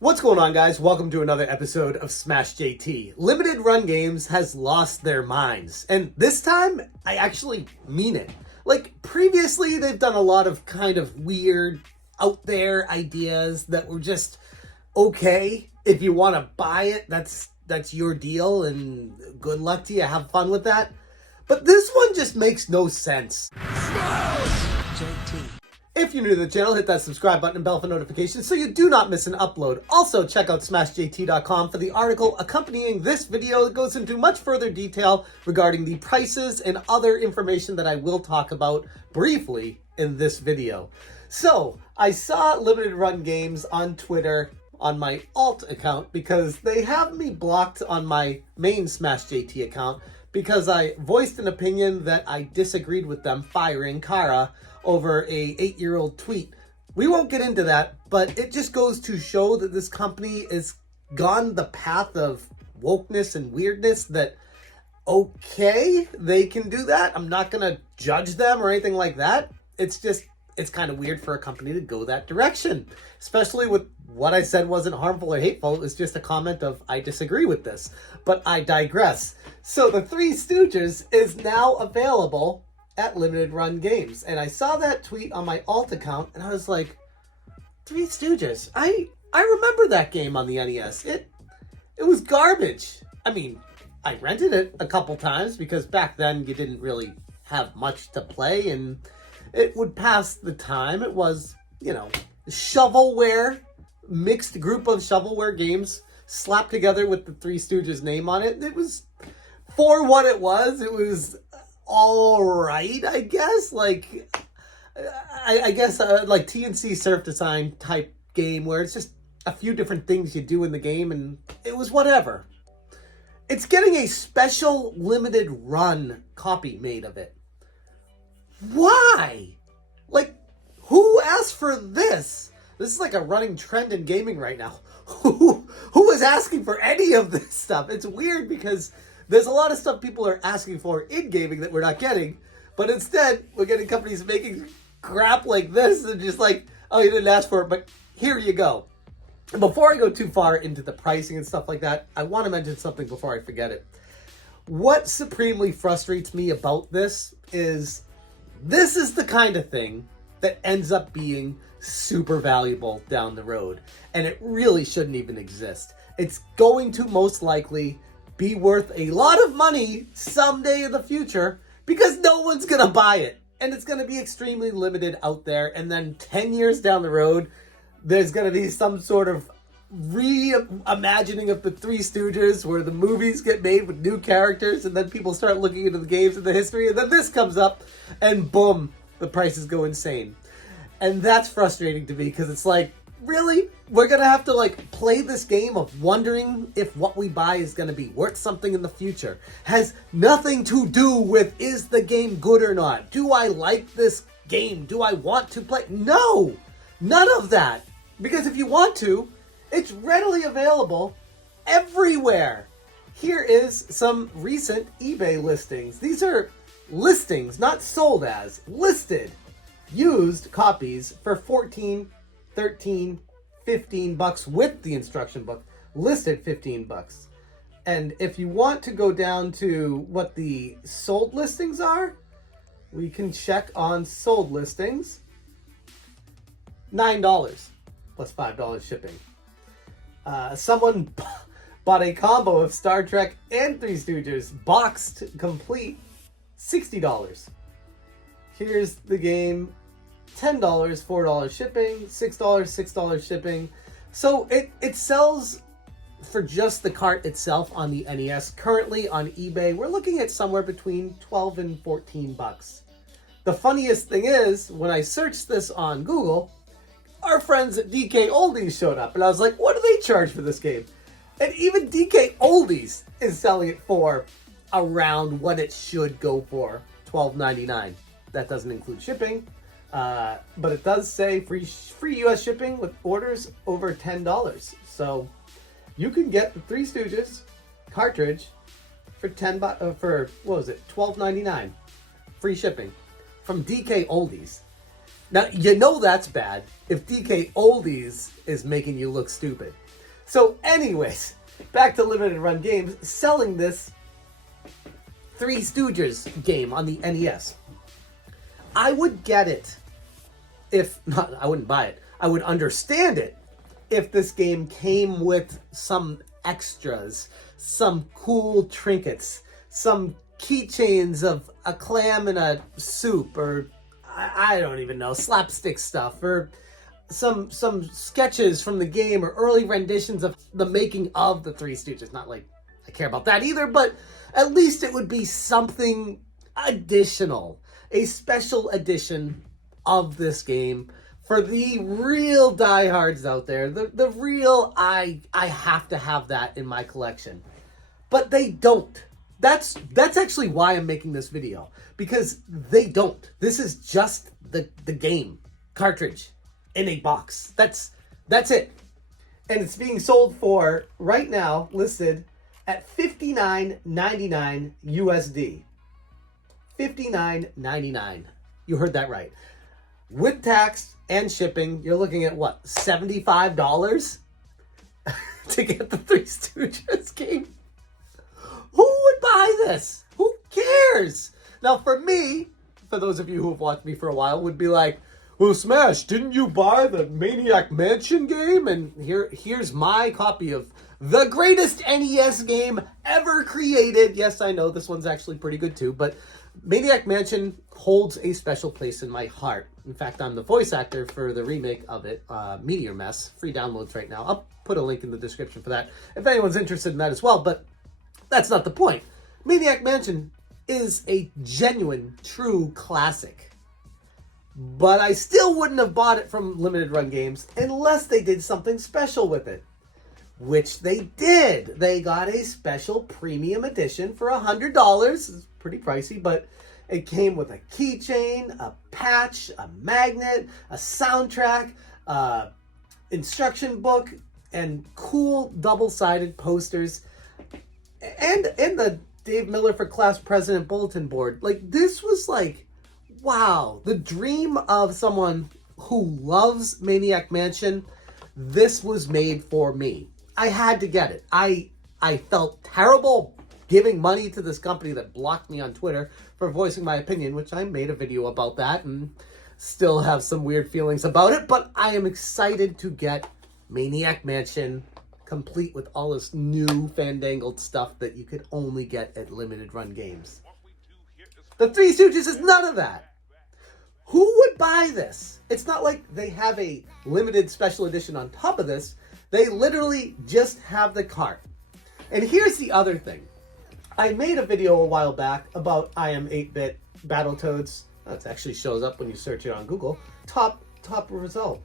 What's going on, guys? Welcome to another episode of Smash JT. Limited Run Games has lost their minds, and this time I actually mean it. Like, previously they've done a lot of kind of weird, out there ideas that were just okay. If you want to buy it, that's your deal, and good luck to you. Have fun with that. But this one just makes no sense. Smash JT. If you're new to the channel, hit that subscribe button and bell for notifications so you do not miss an upload. Also, check out smashjt.com for the article accompanying this video that goes into much further detail regarding the prices and other information that I will talk about briefly in this video. So, I saw Limited Run Games on Twitter on my alt account because they have me blocked on my main Smash JT account because I voiced an opinion that I disagreed with them firing Kara over a 8-year-old tweet. We won't get into that, but it just goes to show that this company has gone the path of wokeness and weirdness that, okay, they can do that. I'm not going to judge them or anything like that. It's kind of weird for a company to go that direction, especially with what I said wasn't harmful or hateful. It was just a comment of, I disagree with this, but I digress. So the Three Stooges is now available at Limited Run Games. And I saw that tweet on my alt account and I was like, Three Stooges. I remember that game on the NES. It was garbage. I mean, I rented it a couple times because back then you didn't really have much to play and it would pass the time. It was, shovelware, mixed group of shovelware games slapped together with the Three Stooges name on it. It was, for what it was all right, I guess. Like, I guess like TNC Surf Design type game where it's just a few different things you do in the game and it was whatever. It's getting a special limited run copy made of it. Why? Like, who asked for this? This is like a running trend in gaming right now. Who is asking for any of this stuff? It's weird because there's a lot of stuff people are asking for in gaming that we're not getting, but instead we're getting companies making crap like this and just like, oh, you didn't ask for it, but here you go. And before I go too far into the pricing and stuff like that, I want to mention something before I forget it. What supremely frustrates me about this is the kind of thing that ends up being super valuable down the road, and it really shouldn't even exist. It's going to most likely be worth a lot of money someday in the future because no one's gonna buy it, and it's gonna be extremely limited out there, and then 10 years down the road there's gonna be some sort of reimagining of the Three Stooges where the movies get made with new characters and then people start looking into the games and the history, and then this comes up and boom, the prices go insane. And that's frustrating to me because it's like, really? We're going to have to like play this game of wondering if what we buy is going to be worth something in the future. Has nothing to do with, is the game good or not? Do I like this game? Do I want to play? No, none of that. Because if you want to, it's readily available everywhere. Here is some recent eBay listings. These are listings, not sold as, listed, used copies for $14, $13, $15 with the instruction book, listed $15. And if you want to go down to what the sold listings are, we can check on sold listings. $9 plus $5 shipping. Someone bought a combo of Star Trek and Three Stooges, boxed complete, $60. Here's the game, $10, $4 shipping, $6, $6 shipping. So it sells for just the cart itself on the NES. Currently on eBay, we're looking at somewhere between $12 and $14. The funniest thing is, when I searched this on Google, our friends at DK Oldies showed up, and I was like, what do they charge for this game? And even DK Oldies is selling it for around what it should go for, $12.99. That doesn't include shipping, but it does say free US shipping with orders over $10. So you can get the Three Stooges cartridge for $12.99, free shipping from DK Oldies. Now, you know that's bad if DK Oldies is making you look stupid. So anyways, back to limited run games, selling this Three Stooges game on the NES. I would get it if not, I wouldn't buy it. I would understand it if this game came with some extras, some cool trinkets, some keychains of a clam in a soup, or I don't even know, slapstick stuff, or some sketches from the game, or early renditions of the making of the Three Stooges. Not like I care about that either, but at least it would be something additional, a special edition of this game for the real diehards out there, the real I have to have that in my collection. But they don't. That's actually why I'm making this video, because they don't. This is just the game cartridge in a box. That's it. And it's being sold for, right now, listed at $59.99 USD. $59.99. You heard that right. With tax and shipping, you're looking at what, $75 to get the Three Stooges game? Who would buy this? Who cares? Now, for me, for those of you who have watched me for a while, would be like, well, Smash, didn't you buy the Maniac Mansion game? And here's my copy of the greatest NES game ever created. Yes, I know this one's actually pretty good too, but Maniac Mansion holds a special place in my heart. In fact, I'm the voice actor for the remake of it, Meteor Mess. Free downloads right now. I'll put a link in the description for that if anyone's interested in that as well, but that's not the point. Maniac Mansion is a genuine, true classic. But I still wouldn't have bought it from Limited Run Games unless they did something special with it. Which they did. They got a special premium edition for $100. It's pretty pricey, but it came with a keychain, a patch, a magnet, a soundtrack, instruction book, and cool double-sided posters. And the Dave Miller for Class President bulletin board. Like, this was like, wow, the dream of someone who loves Maniac Mansion. This was made for me. I had to get it. I felt terrible giving money to this company that blocked me on Twitter for voicing my opinion, which I made a video about that and still have some weird feelings about it, but I am excited to get Maniac Mansion complete with all this new fandangled stuff that you could only get at Limited Run Games. The Three Stooges is none of that. Who would buy this? It's not like they have a limited special edition on top of this. They literally just have the cart. And here's the other thing. I made a video a while back about I Am 8-Bit Battletoads. That actually shows up when you search it on Google. Top result.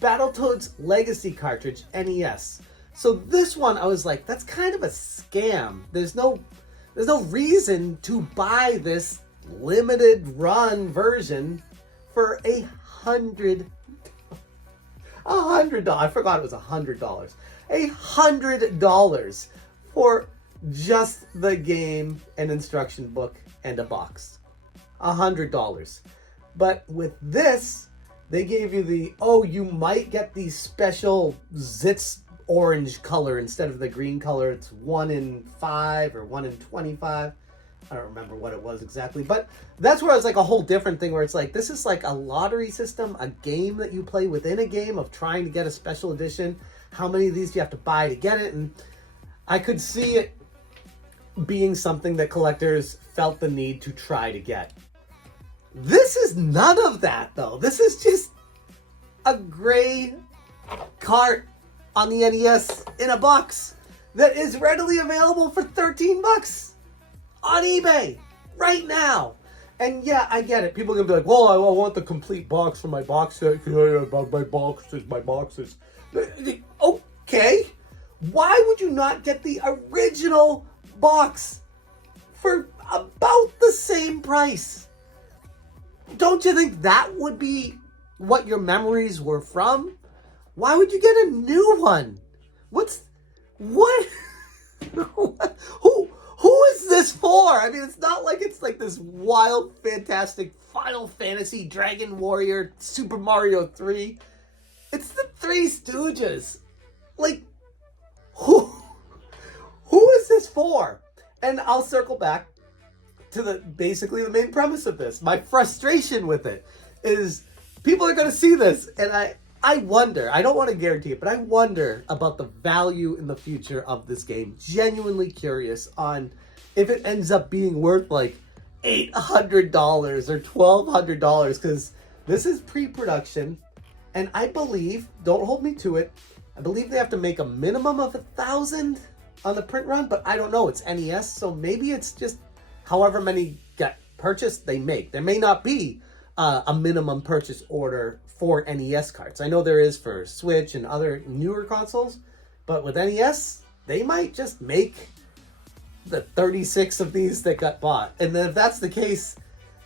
Battletoads Legacy cartridge, NES. So this one, I was like, that's kind of a scam. There's no reason to buy this limited run version for $100. I forgot it was $100. $100 for just the game, an instruction book, and a box. $100. But with this, they gave you the, you might get the special Zitz orange color instead of the green color. It's 1 in 5 or 1 in 25. I don't remember what it was exactly, but that's where it's like a whole different thing where it's like, this is like a lottery system, a game that you play within a game of trying to get a special edition. How many of these do you have to buy to get it? And I could see it being something that collectors felt the need to try to get. This is none of that though. This is just a gray cart on the NES in a box that is readily available for $13 on eBay right now. And yeah, I get it. People are gonna be like, well, I want the complete box for my box set. My boxes. Okay. Why would you not get the original box for about the same price? Don't you think that would be what your memories were from? Why would you get a new one? What? who is this for? I mean, it's not like it's like this wild, fantastic Final Fantasy, Dragon Warrior, Super Mario 3. It's the Three Stooges. Like, who is this for? And I'll circle back to basically the main premise of this. My frustration with it is people are going to see this, and I wonder, I don't want to guarantee it, but I wonder about the value in the future of this game. Genuinely curious on if it ends up being worth like $800 or $1,200, because this is pre-production, and I believe, don't hold me to it, I believe they have to make a minimum of 1,000 on the print run, but I don't know. It's NES, so maybe it's just however many get purchased, they make. There may not be a minimum purchase order for NES carts. I know there is for Switch and other newer consoles, but with NES, they might just make the 36 of these that got bought. And then if that's the case,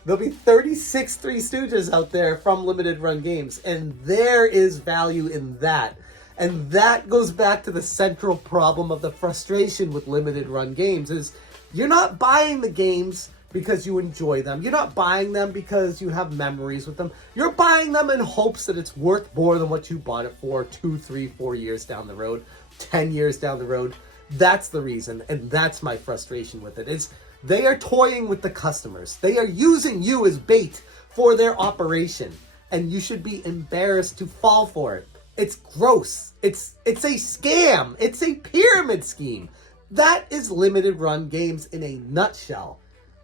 there'll be 36 Three Stooges out there from limited run games, and there is value in that. And that goes back to the central problem of the frustration with limited run games is you're not buying the games because you enjoy them. You're not buying them because you have memories with them. You're buying them in hopes that it's worth more than what you bought it for 2, 3, 4 years down the road, 10 years down the road. That's the reason, and that's my frustration with it. Is they are toying with the customers. They are using you as bait for their operation, and you should be embarrassed to fall for it. It's gross. It's a scam. It's a pyramid scheme. That is limited run games in a nutshell.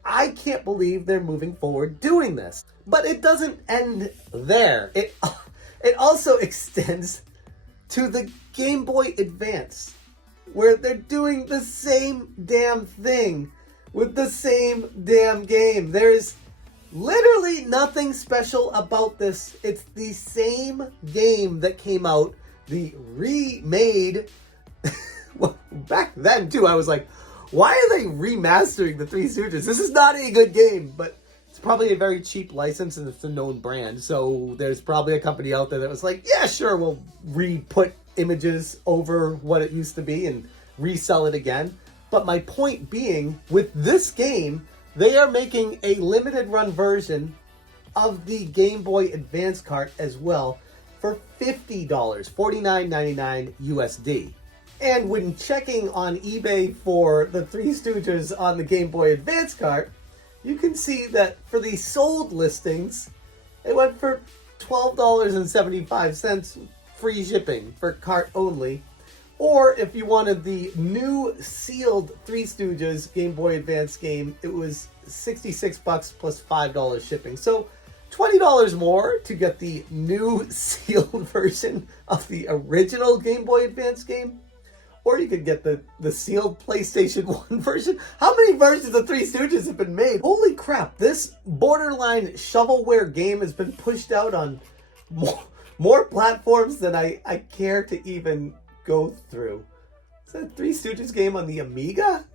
I can't believe they're moving forward doing this. But it doesn't end there. It also extends to the Game Boy Advance, where they're doing the same damn thing with the same damn game. There's literally nothing special about this. It's the same game that came out, the remade. Well, back then too, I was like, why are they remastering the Three Stooges? This is not a good game, but it's probably a very cheap license and it's a known brand. So there's probably a company out there that was like, yeah, sure, we'll re-put images over what it used to be and resell it again. But my point being, with this game, they are making a limited run version of the Game Boy Advance cart as well for $50, $49.99 USD. And when checking on eBay for the Three Stooges on the Game Boy Advance cart, you can see that for the sold listings, it went for $12.75 free shipping for cart only. Or if you wanted the new sealed Three Stooges Game Boy Advance game, it was $66 plus $5 shipping. So $20 more to get the new sealed version of the original Game Boy Advance game. Or you could get the sealed PlayStation 1 version. How many versions of Three Stooges have been made? Holy crap, this borderline shovelware game has been pushed out on more platforms than I care to even go through. Is that a Three Stooges game on the Amiga?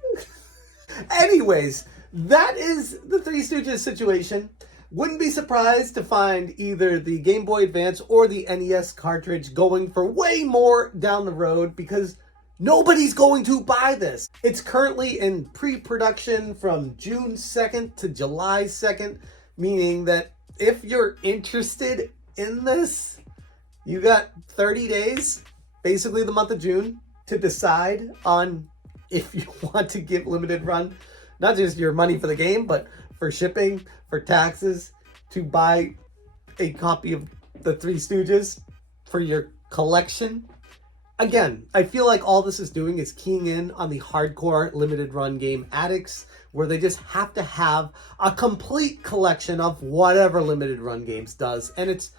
Anyways, that is the Three Stooges situation. Wouldn't be surprised to find either the Game Boy Advance or the NES cartridge going for way more down the road because nobody's going to buy this. It's currently in pre-production from June 2nd to July 2nd, meaning that if you're interested in this, you got 30 days, basically the month of June, to decide on if you want to give limited run, not just your money for the game, but for shipping, for taxes, to buy a copy of the Three Stooges for your collection. Again, I feel like all this is doing is keying in on the hardcore limited run game addicts, where they just have to have a complete collection of whatever limited run games does. And it's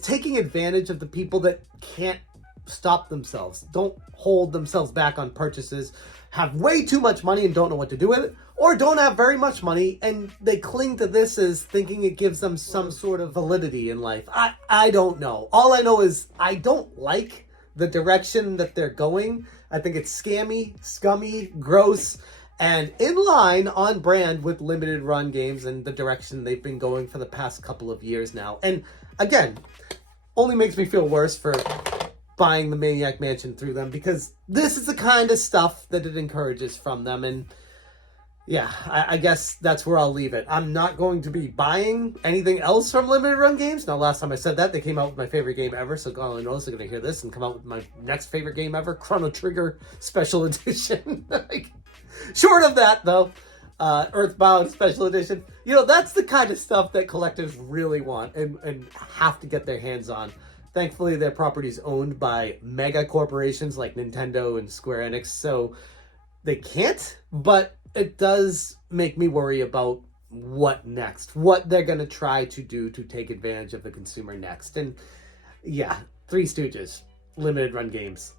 taking advantage of the people that can't stop themselves, don't hold themselves back on purchases, have way too much money and don't know what to do with it, or don't have very much money and they cling to this as thinking it gives them some sort of validity in life. I don't know. All I know is I don't like the direction that they're going. I think it's scammy, scummy, gross, and in line, on brand with limited run games and the direction they've been going for the past couple of years now. And again, only makes me feel worse for buying the Maniac Mansion through them, because this is the kind of stuff that it encourages from them. And yeah, I guess that's where I'll leave it. I'm not going to be buying anything else from limited run games. Now, last time I said that, they came out with my favorite game ever, so God only knows they're going to hear this and come out with my next favorite game ever, Chrono Trigger Special Edition. Like, short of that, though, Earthbound Special Edition, you know, that's the kind of stuff that collectors really want and have to get their hands on. Thankfully, their property's owned by mega corporations like Nintendo and Square Enix, so they can't, but it does make me worry about what next, what they're going to try to do to take advantage of the consumer next. And yeah, Three Stooges, limited run games.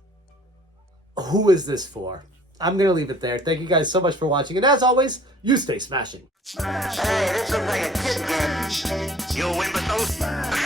Who is this for? I'm going to leave it there. Thank you guys so much for watching. And as always, you stay smashing. Hey, this looks like a kid game. You'll win, but those...